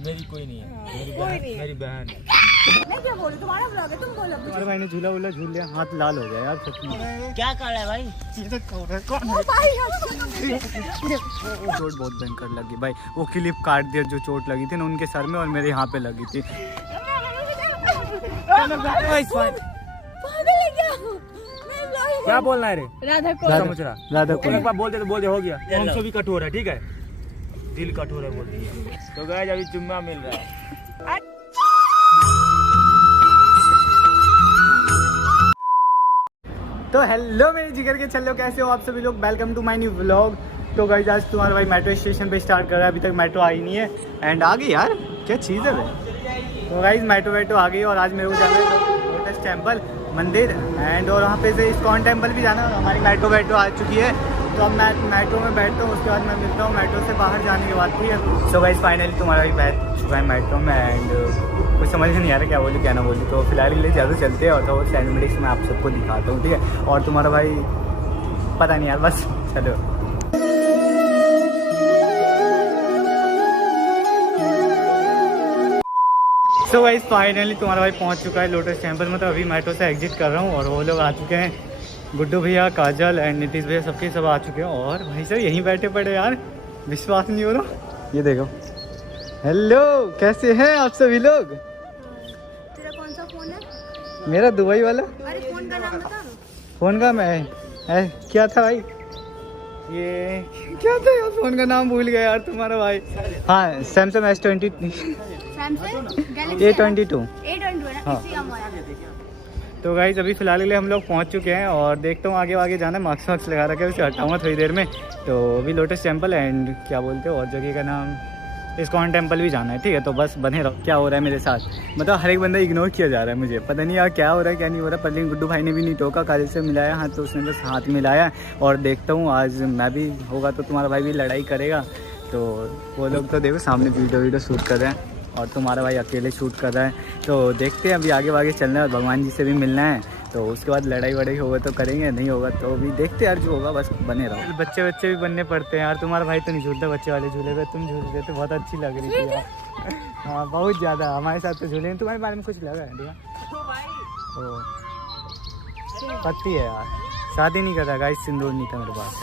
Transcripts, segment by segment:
मेरी कोई नहीं है, मेरी बहन है। मैं क्या बोलूं, तुम्हारा ब्लॉग है, तुम बोलो। तुम्हारे भाई ने झूला वूला झूल लिया, हाथ लाल हो गया यार सच में। क्या कर रहा है भाई? चोट बहुत भयंकर लगी भाई, वो क्लिप काट दिया जो चोट लगी थी ना उनके सर में और मेरे यहाँ पे लगी थी। क्या बोलना है रे? राधा को राधा को एक बार बोलते तो बोलते हो गया। हमसे भी कठोर है, ठीक है, दिल कठोर है बोल दिया। तो गाइस अभी चुम्मा मिल रहा है। तो हेलो मेरे जिगर के चलो, कैसे हो आप सभी लोग? Welcome to my new vlog. तो गाइस आज तुम्हारा भाई मेट्रो स्टेशन पे स्टार्ट कर रहा है, अभी तक मेट्रो आई नहीं है एंड आ गई यार, क्या चीज़ है भाई। तो गाइस मेट्रो आ गई और आज मेरे को जाना है लोटस टेम्पल मंदिर एंड और वहाँ पे से इस्कॉन टेम्पल भी जाना है। हमारी मेट्रो आ चुकी है, तो अब मैं मेट्रो में बैठता हूँ, उसके बाद मैं मिलता हूँ मेट्रो से बाहर जाने के बाद। ठीक है, सो गाइस फाइनली तुम्हारा भाई बैठ चुका है मेट्रो में एंड कुछ समझ में नहीं आ रहा क्या बोलूँ क्या ना बोलूँ। तो फिलहाल के लिए ज़्यादा चलते हैं और तो सैनिमेटिक्स में आप सबको दिखाता हूँ, ठीक है। और तुम्हारा भाई पता नहीं यार, बस चलो। सो गाइस फाइनली तुम्हारा भाई पहुंच चुका है लोटस टेम्पल में। तो अभी मेट्रो से एग्जिट कर रहा हूँ और वो लोग आ चुके हैं, गुड्डू भैया, काजल एंड नीतीश भैया, सबके सब आ चुके हैं। और भाई साहब यहीं बैठे पड़े यार, विश्वास नहीं हो रहा। ये देखो, हेलो कैसे हैं आप सभी लोग? तेरा कौन सा फोन है? मेरा दुबई वाला। अरे फोन का नाम बता। फोन का मैं क्या था भाई, ये क्या था यार, फोन का नाम भूल गया यार तुम्हारा भाई। हाँ सैमसंग S22 A22। हाँ तो गाइस अभी फिलहाल के लिए हम लोग पहुंच चुके हैं और देखता हूँ आगे जाना है। मार्क्स वार्क्स लगा रखे, उसे हटाऊंगा थोड़ी देर में। तो अभी लोटस टेम्पल एंड क्या बोलते हो और जगह का नाम इस्कॉन टेम्पल भी जाना है, ठीक है। तो बस बने रहो। क्या हो रहा है मेरे साथ, मतलब हर एक बंदा इग्नोर किया जा रहा है, मुझे पता नहीं यार क्या हो रहा है क्या नहीं हो रहा है। पर लेकिन गुड्डू भाई ने भी नहीं टोका, काजल से मिलाया हाथ तो उसने बस हाथ मिलाया। और देखता हूँ आज मैं भी होगा तो तुम्हारा भाई भी लड़ाई करेगा। तो वो लोग तो देखो सामने वीडियो शूट कर रहे हैं और तुम्हारा भाई अकेले शूट कर रहा है। तो देखते हैं अभी आगे चलना है और भगवान जी से भी मिलना है। तो उसके बाद लड़ाई वड़ाई होगा तो करेंगे, नहीं होगा तो भी देखते यार, जो होगा बस बने रहो। बच्चे भी बनने पड़ते हैं यार। तुम्हारा भाई तो नहीं झूलता बच्चे वाले झूले पे, तुम झूल रहे थे, बहुत अच्छी लग रही थी यार। हाँ बहुत ज़्यादा, हमारे साथ तो झूले। तुम्हारे बारे में कुछ लगा है ठीक ओ पत्ती है यार, शादी नहीं कर रहा गाइस, सिंदूर नहीं था मेरे पास।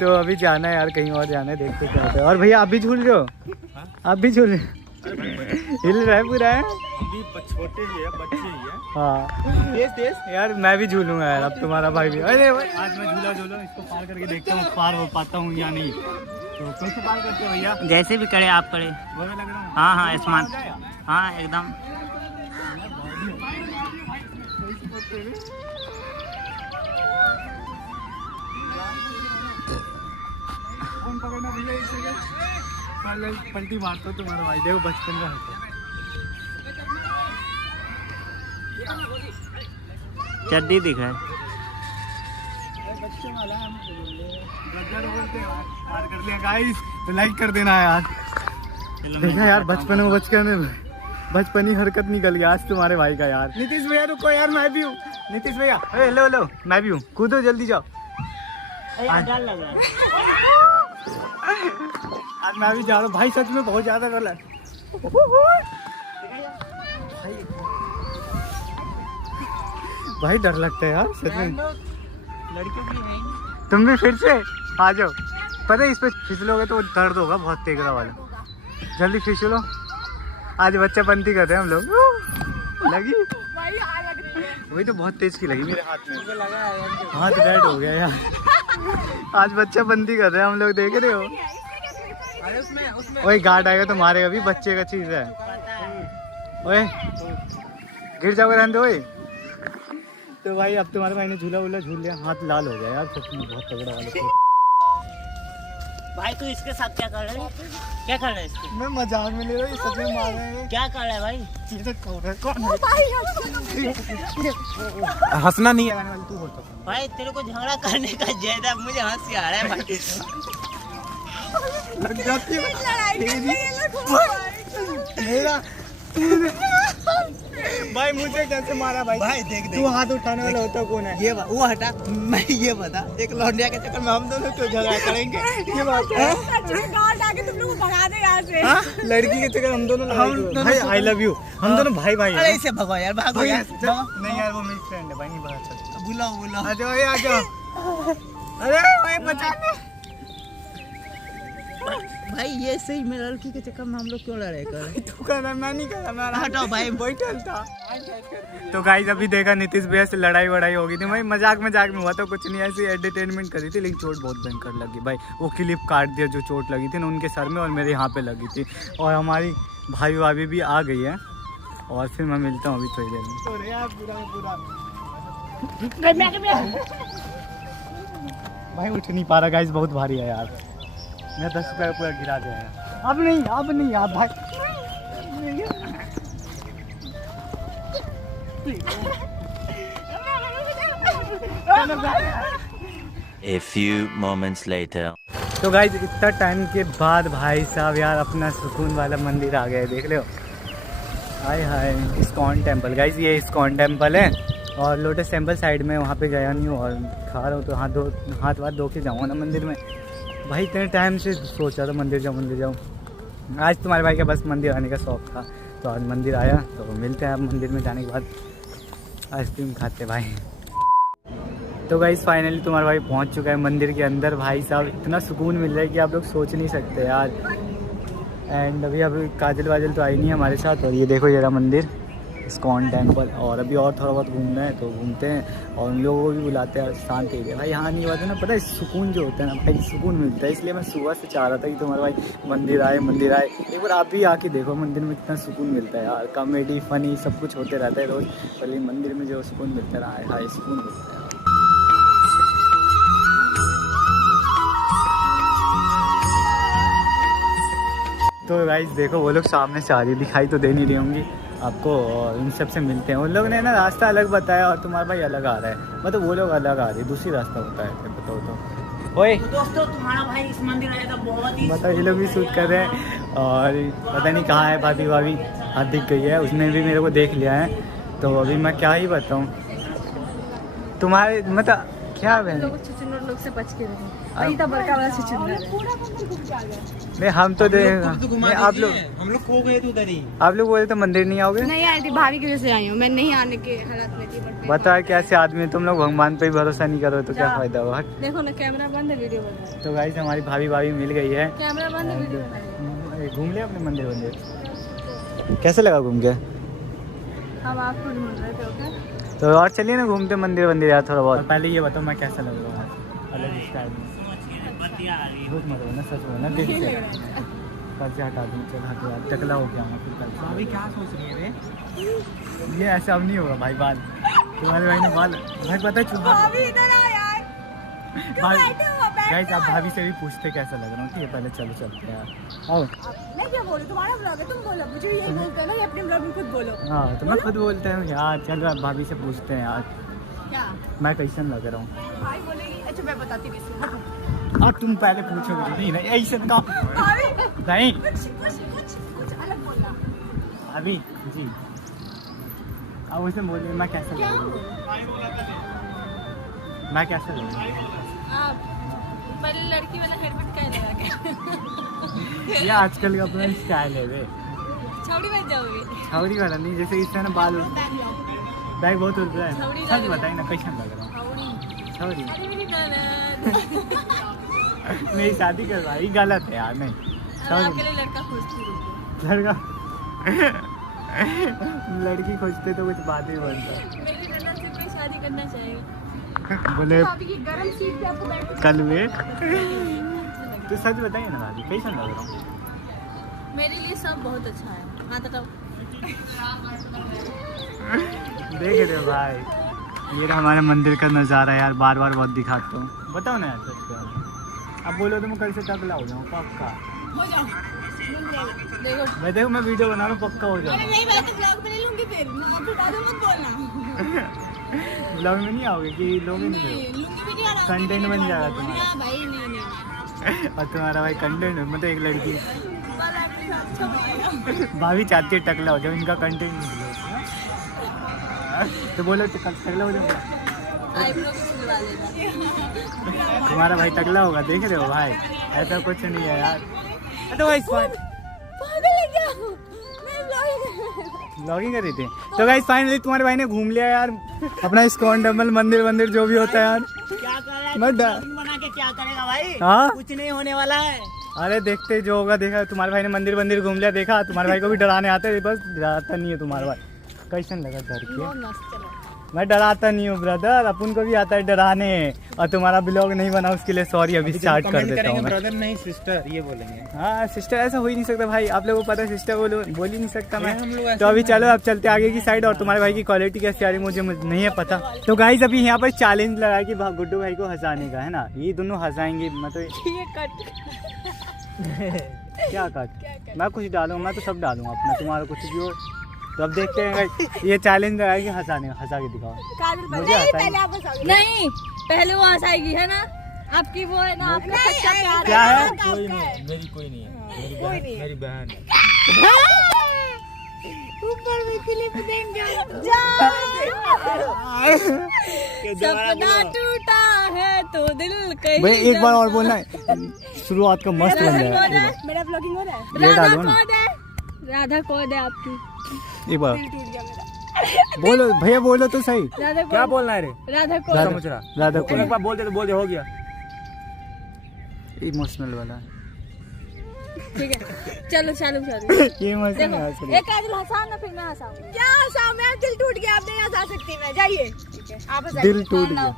तो अभी जाना है यार, कहीं और जाना है, देखते क्या होता है। और भैया आप भी झूल रहे हो? आप भी झूल रहे हो? हिल रहा है पूरा है, छोटे ही है, बच्चे ही है। हाँ तेज यार, मैं भी झूलूंगा यार, अब तुम्हारा भाई भी। अरे आज मैं झूला इसको पार करके देखता हूँ पार हो पाता हूँ या नहीं। तो कैसे पार करते हो भैया? जैसे भी करे आप करे। वो लग रहा है। हाँ स्मार्ट, हाँ एकदम। फोन पकड़ना भैया, एक सेकंड पलटी मारता हूँ तुम्हारा भाई, देखो बचपन का है। चड्डी दिखा है, पार कर लिया गाइस। तो लाइक कर देना यार। देखा यार बचपनी हरकत निकल गया आज तुम्हारे भाई का यार। नीतीश भैया रुको यार, मैं भी हूँ। नीतीश भैया हेलो मैं भी हूँ, कूदो जल्दी जाओ। डर लग रहा है। आज मैं भी जा रहा हूँ भाई, सच में बहुत ज्यादा डर लग। भाई डर लगता है यार सच में। लड़कियों की है, तुम भी फिर से आ जाओ। पता है इस पे फिसलोगे तो दर्द होगा बहुत तेगड़ा वाला। जल्दी फिसलो, आज बच्चापंती करते हैं हम लोग। लगी वही तो बहुत तेज की लगी मेरे हाथ में, हाथ रेड हो गया यार। आज बच्चापंती कर रहे हैं हम लोग, देख रहे हो। वही गार्ड आएगा तो मारेगा भी, बच्चे का चीज है। ओए गिर जाओगे रहने दो। तो भाई अब तुम्हारे भाई ने झूला वूला झूल लिया, हाथ लाल हो गया यार सच में, बहुत तगड़ा वाला। भाई तू इसके साथ क्या कर रहा है? क्या कर रहा है इसके? मैं मजाक में ले रहा हूँ, सच में मार रहे हैं। क्या कर रहा है भाई? हंसना नहीं है तू बोलता भाई तेरे को झगड़ा करने का ज्यादा मुझे हंसी आ रहा है भाई। लग जाती है मेरा भाई, मुझे कैसे मारा भाई? भाई देख तू हाथ उठाने वाला होता कौन है? ये वो हटा, मैं ये बता, एक लौंडिया के चक्कर में हम दोनों क्यों झगड़ा करेंगे? ये बात है। के तुम लोग को भगा दे यहाँ से। लड़की के चक्कर हम दोनों भाई आई लव यू, हम दोनों भाई भाई अरे इसे भगो यार, भागो भाई, यार। नहीं यार वो मेरी फ्रेंड है भाई, नहीं पता चलता। बुलाओ बुलाओ। आ जाओ आ जाओ। अरे भाई बचाने। भाई ये सही में लड़की के चक्कर में हम लोग क्यों लड़ाई कर रहे हैं? तू कर रहा, मैं नहीं कर रहा, मैं हटाओ भाई। बैठल था। तो गाइस अभी देखा नीतीश भैया से लड़ाई वड़ाई हो गई थी भाई, मजाक मजाक में हुआ था, कुछ नहीं ऐसी एंटरटेनमेंट करी थी, लेकिन चोट बहुत भयंकर लगी भाई। वो क्लिप काट दिया जो चोट लगी थी ना उनके सर में और मेरे यहाँ पे लगी थी। और हमारी भाई भाभी भी आ गई है और फिर मैं मिलता हूँ अभी थोड़ी देर में। भाई उठ नहीं पा रहा गाइस, बहुत भारी है यार, मैं 10 रुपये पूरा गिरा दिया है। अब नहीं यार भाई। A few moments later. तो गाइस इतना टाइम के बाद भाई साहब यार अपना सुकून वाला मंदिर आ गया, देख लो। हाय हाय इस्कॉन टेम्पल गाइस, ये इस्कॉन टेम्पल है और लोटस टेम्पल साइड में, वहाँ पे गया नहीं हूँ और खा रहा हूँ, तो हाथ वाथ धो के जाऊँगा ना मंदिर में। भाई इतने टाइम से सोचा था मंदिर जाऊँ। आज तुम्हारे भाई का बस मंदिर आने का शौक था, तो आज मंदिर आया। तो मिलते हैं अब मंदिर में जाने के बाद, आइसक्रीम खाते भाई। तो गाइस फाइनली तुम्हारा भाई पहुंच चुका है मंदिर के अंदर। भाई साहब इतना सुकून मिल रहा है कि आप लोग सोच नहीं सकते यार। एंड अभी काजल वाजल तो आई नहीं है हमारे साथ। और ये देखो ये रहा मंदिर इस्कॉन टेम्पल, और अभी और थोड़ा बहुत घूमना है तो घूमते हैं और उन लोगों को भी बुलाते हैं। शांत एरिया भाई, यहाँ नहीं बात है ना, पता है सुकून जो होता है ना भाई, सुकून मिलता है। इसलिए मैं सुबह से चाह रहा था कि तुम्हारा भाई मंदिर आए। एक बार आप भी आके देखो, मंदिर में कितना सुकून मिलता है यार। कॉमेडी फनी सब कुछ होते रहता है रोज़, पर ये मंदिर में जो सुकून मिलता है ना, हाय सुकून मिलता है। तो गाइस देखो वो लोग सामने से आ रही, दिखाई तो दे नहीं रही होंगी आपको, और इन सब से मिलते हैं। उन लोग ने ना रास्ता अलग बताया और तुम्हारा भाई अलग आ रहा है, मतलब वो लोग अलग आ रही है, दूसरी रास्ता होता है, बताओ तो। ओए तो दोस्तों तुम्हारा भाई इस मंदिर आया था, बहुत ही बता, ये लोग भी शूट कर रहे हैं और पता नहीं कहाँ है भाभी हाथ दिख गई है, उसने भी मेरे को देख लिया है। तो अभी मैं क्या ही बताऊँ तुम्हारे, मतलब क्या बहन लोग से बच के रहे। तो बड़का वाला नहीं, हम तो आप लोग हम लोग खो गए थे उधर ही। आप लोग बोले तो मंदिर नहीं आओगे? नहीं आई थी, भाभी की वजह से आई हूँ, मैं नहीं आने के हालात में थी। बता कैसे आदमी, तुम लोग भगवान पे ही भरोसा नहीं करो तो क्या फायदा हुआ। देखो ना कैमरा बंद है, वीडियो बंद है। तो गाइस हमारी भाभी मिल गई है, कैमरा बंद है, वीडियो बंद है। घूम लिया अपने मंदिर। कैसे लगा घूम के? हम आपको ढूंढ रहे थे। ओके तो और चलिए ना घूमते मंदिर यार थोड़ा बहुत। पहले ये बताओ मैं कैसा लग रहा हूँ अलग स्टाइल में? झूठ मत बोलना, सच बोलना दिल से। कल से हटा दूँ, चल हटा, टकला हो गया हूँ फिर कल से। भाभी क्या सोच रही है रे? ये ऐसा अब नहीं होगा भाई, बाल तुम्हारे भाई ने बाल भाई पता है भाभी इधर आ यार, क्यों बैठे हो? गाइस आप भाभी से भी पूछते कैसा लग रहा हूँ, ठीक है? पहले चलो चलते हैं यार। आओ। मैं क्या बोलूं, तुम्हारा ब्लॉग है, तुम बोलो। मुझे भी यही बोलते हैं ना, ये अपने ब्लॉग में खुद बोलो। हाँ तो मैं खुद बोलते हैं यार। चलो आप भाभी से पूछते हैं यार क्या मैं कैसन लग रहा हूँ। भाई बोलेगी। अच्छा मैं बताती हूँ। तुम पहले पूछोगे नहीं ऐसा का भाभी नहीं, कुछ अलग बोलना अभी जी। अब उसे बोलिए मैं कैसा लग रहा हूँ, मैं कैसा लग रहा हूँ। आप पहले लड़की वाला हेडमेट क्या लगा के ये आजकल का अपना स्टाइल है रे। छौड़ी बन जाओगे। छौड़ी वाला नहीं, जैसे इस तरह ना बाल बैग बहुत उड़ रहा है। सच बताइए ना कैसा लग रहा हूँ। छौड़ी मेरी शादी करवाई, गलत है यार। नहीं आपके लिए लड़का खोजती हूँ। लड़की खोजते तो कुछ बात ही बनता है। मेरी ननद से कोई शादी करना चाहेगा। बोले भाभी की गरम सीट पे आपको बैठ कल में तो सच बताइए ना भाभी कैसा लग रहा हूँ। मेरे लिए सब बहुत अच्छा है। हाँ तो देख रहे हो भाई, ये रहा हमारे मंदिर का नज़ारा यार, बार बार बहुत दिखाता हूँ। बताओ ना यार सच क्या। अब बोलो तो मैं कल से टकला हो जाऊँ पक्का। हो जाओ। देखो मैं वीडियो बना रहा हूँ, पक्का हो जाऊँ। नहीं मैं तो ब्लॉग में नहीं लूंगी, फिर आप हटा दो, मत बोलना। ब्लॉग में नहीं आओगे कि लोग नहीं लूंगी भी नहीं, और कंटेंट बन जाएगा तुम्हारा। हाँ भाई नहीं और तुम्हारा भाई कंटेंट मतलब एक लड़की अच्छा बनाएगा। भाभी चाहती है टकला हो जाओ, इनका कंटेंट निकले। तो बोलो तो टकला हो जाओ। आईब्रो भी सिलवा लेगा। तुम्हारा भाई टकला होगा, देख रहे हो भाई, ऐसा कुछ नहीं है यार। तो गाइस पागल है क्या? मैं ब्लॉगिंग कर रही थी। तो गाइस फाइनली तुम्हारे भाई ने घूम लिया यार अपना इस्कॉन टेम्पल, मंदिर जो भी होता है यार। क्या कर रहा है? मैं बना के क्या करेगा भाई? हाँ कुछ नहीं होने वाला है। अरे देखते जो होगा, देखा तुम्हारे भाई ने मंदिर घूम लिया, देखा तुम्हारे भाई को भी डराने आते हैं, बस डराता नहीं है तुम्हारा भाई। कैसन लगा डर के? मैं डराता नहीं हूँ ब्रदर, अपन को भी आता है डराने, और तुम्हारा ब्लॉग नहीं बना उसके लिए सॉरी, अभी स्टार्ट कर देता हूँ। ब्रदर नहीं सिस्टर ये बोलेंगे। हाँ सिस्टर ऐसा हो ही नहीं सकता भाई, आप लोगों को पता है सिस्टर बोल ही नहीं सकता मैं। तो अभी चलो अब चलते आगे की साइड, और तुम्हारे भाई की क्वालिटी कैसी आ रही मुझे नहीं है पता। तो गाइस अभी यहाँ पर चैलेंज लगा कि गुड्डू भाई को हंसाने का है ना, ये दोनों हंसाएंगे। मतलब ये कट क्या कट? मैं कुछ डालूंगा, मैं तो सब डालूंगा अपना, तुम्हारा कुछ भी हो। तो अब देखते हैं गाइस, ये चैलेंज लगा कि हंसा के दिखाओ। मुझे पहले आप हंसाओगे। नहीं पहले वो हंसाएगी है ना, आपकी वो है ना, आपका सच्चा प्यार क्या है? कोई नहीं, मेरी कोई नहीं है, मेरी बहन है। ऊपर में क्लिप देंगे। सपना टूटा है तो दिल कहीं। भाई एक बार और बोलना है, शुरुआत का मस्त बन जाएगा। मेरा ब्लॉगिंग हो रहा है। ये डालो ना। राधा कौन है आपकी? एक बार दिल टूट गया मेरा। बोलो भैया, बोलो तो सही। राधा क्या कौन? बोलना है रे? राधा कौन? समझ रहा? राधा एक बार बोल दे तो बोल दे, हो गया। इमोशनल वाला ठीक है चलो ये इमोशनल देखो है। एक काजल हंसाओ ना, फिर मैं हंसाऊंगी। क्या हंसाऊं मैं? दिल टूट गया, आप नहीं हंसा सकती मैं। जाइए ठीक है आप हंसाइए। दिल टूट गया।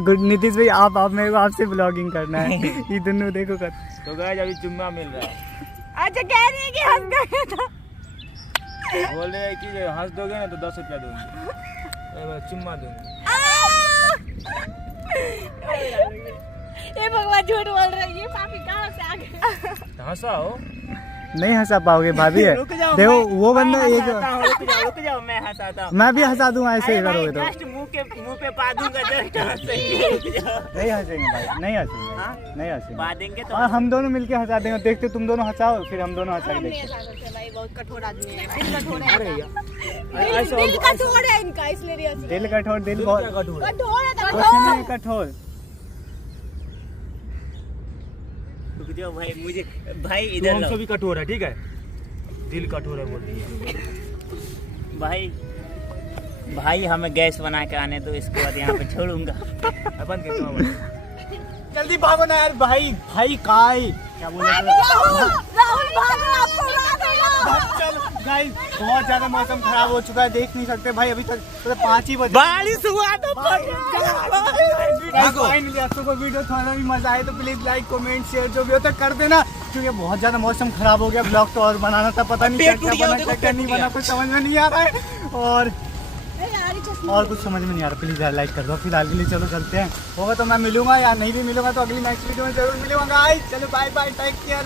गुड नीतीश भाई आप मेरे को आपसे ब्लॉगिंग करना है। ये दोनों देखो कर। तो गाइस अभी चुम्मा मिल रहा है। अच्छा कह रही है कि हंस गए तो बोल रहे हैं कि हंस दोगे ना तो 10 रुपया दूंगी, चुम्मा दूंगी। ये भगवान झूठ बोल रहा है, ये पापी कहाँ से आ गए? हंसाओ। नहीं हंसा पाओगे भाभी है। देखो वो बंदा एक, रुक जाओ मैं हंसाता हूँ। मैं भी हंसा दूंगा ऐसे ही करोगे तो। जस्ट मुंह पे पा दूंगा, जस्ट हंसेंगे। रुक जाओ। नहीं हंसेंगे भाई, नहीं हंसेंगे, नहीं हंसेंगे। पा देंगे तो और हम दोनों मिलके हंसा देंगे। देखते तुम दोनों हंसाओ, फिर हम दोनों हंसा के नहीं देखते। हंसा सकते भाई, बहुत कठोर आदमी है। दिल कठोर है। अरे यार दिल कठोर है इनका, इसलिए नहीं हंस रहे। दिल कठोर, दिल बहुत कठोर है। कठोर है कुछ कठोर। नहीं कठोर। रुक जाओ भाई, मुझे भाई तू इधर हमसे लो भी कठोर है, ठीक है? दिल कठोर है बोलती है। भाई हमें गैस बना के आने दो, इसके बाद यहाँ पे छोड़ूंगा। अपन के तो जल्दी भागो ना यार भाई, भाई काय क्या बोले? राहुल भागो, आपको उड़ा देगा। चल गाइस बहुत ज्यादा मौसम खराब हो चुका है, देख नहीं सकते भाई अभी तक 5 ही बजे। बारिश हुआ तो फाइनली आपको वीडियो थोड़ा भी मजा आए तो प्लीज लाइक कमेंट शेयर जो भी होता है कर देना, क्योंकि बहुत ज्यादा मौसम खराब हो गया। ब्लॉग तो और बनाना था, पता नहीं क्या क्या बना क्या नहीं बना, कुछ समझ में नहीं आ रहा है, और कुछ समझ में नहीं आ रहा। प्लीज यार लाइक कर दो। फिलहाल के लिए चलो चलते हैं, होगा तो मैं मिलूंगा या नहीं भी मिलूंगा तो अगली नेक्स्ट वीडियो में जरूर मिलूंगा गाइस। चलो बाय बाय, टेक केयर।